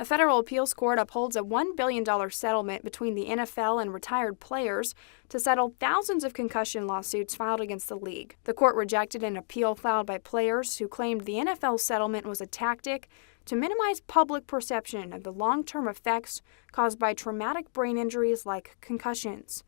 A federal appeals court upholds a $1 billion settlement between the NFL and retired players to settle thousands of concussion lawsuits filed against the league. The court rejected an appeal filed by players who claimed the NFL settlement was a tactic to minimize public perception of the long-term effects caused by traumatic brain injuries like concussions.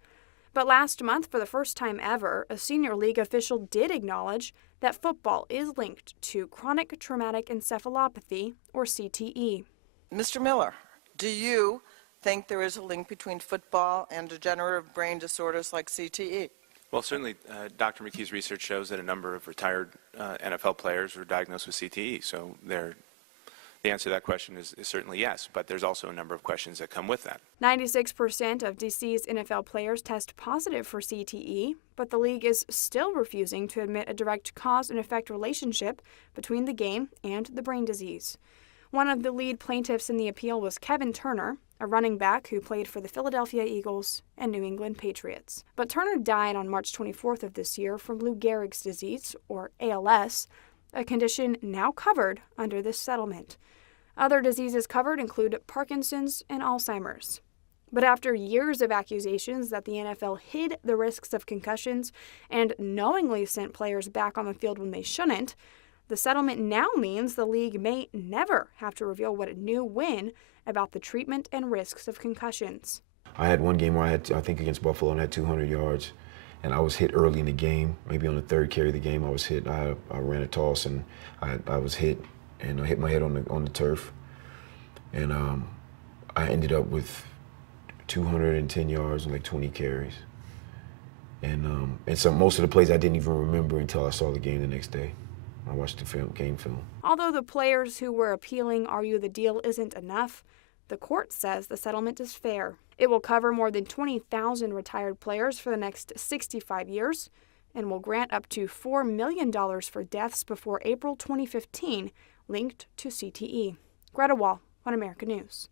But last month, for the first time ever, a senior league official did acknowledge that football is linked to chronic traumatic encephalopathy, or CTE. Mr. Miller, do you think there is a link between football and degenerative brain disorders like CTE? Well, certainly, Dr. McKee's research shows that a number of retired NFL players were diagnosed with CTE. So the answer to that question is certainly yes, but there's also a number of questions that come with that. 96% of deceased NFL players test positive for CTE, but the league is still refusing to admit a direct cause and effect relationship between the game and the brain disease. One of the lead plaintiffs in the appeal was Kevin Turner, a running back who played for the Philadelphia Eagles and New England Patriots. But Turner died on March 24th of this year from Lou Gehrig's disease, or ALS, a condition now covered under this settlement. Other diseases covered include Parkinson's and Alzheimer's. But after years of accusations that the NFL hid the risks of concussions and knowingly sent players back on the field when they shouldn't, the settlement now means the league may never have to reveal what it knew when about the treatment and risks of concussions. I had one game where I think against Buffalo, and I had 200 yards, and I was hit early in the game. Maybe on the third carry of the game, I was hit. I ran a toss, and I was hit, and I hit my head on the turf, and I ended up with 210 yards and like 20 carries, and so most of the plays I didn't even remember until I saw the game the next day. I watched the game film. Although the players who were appealing argue the deal isn't enough, the court says the settlement is fair. It will cover more than 20,000 retired players for the next 65 years and will grant up to $4 million for deaths before April 2015 linked to CTE. Greta Wall, One America News.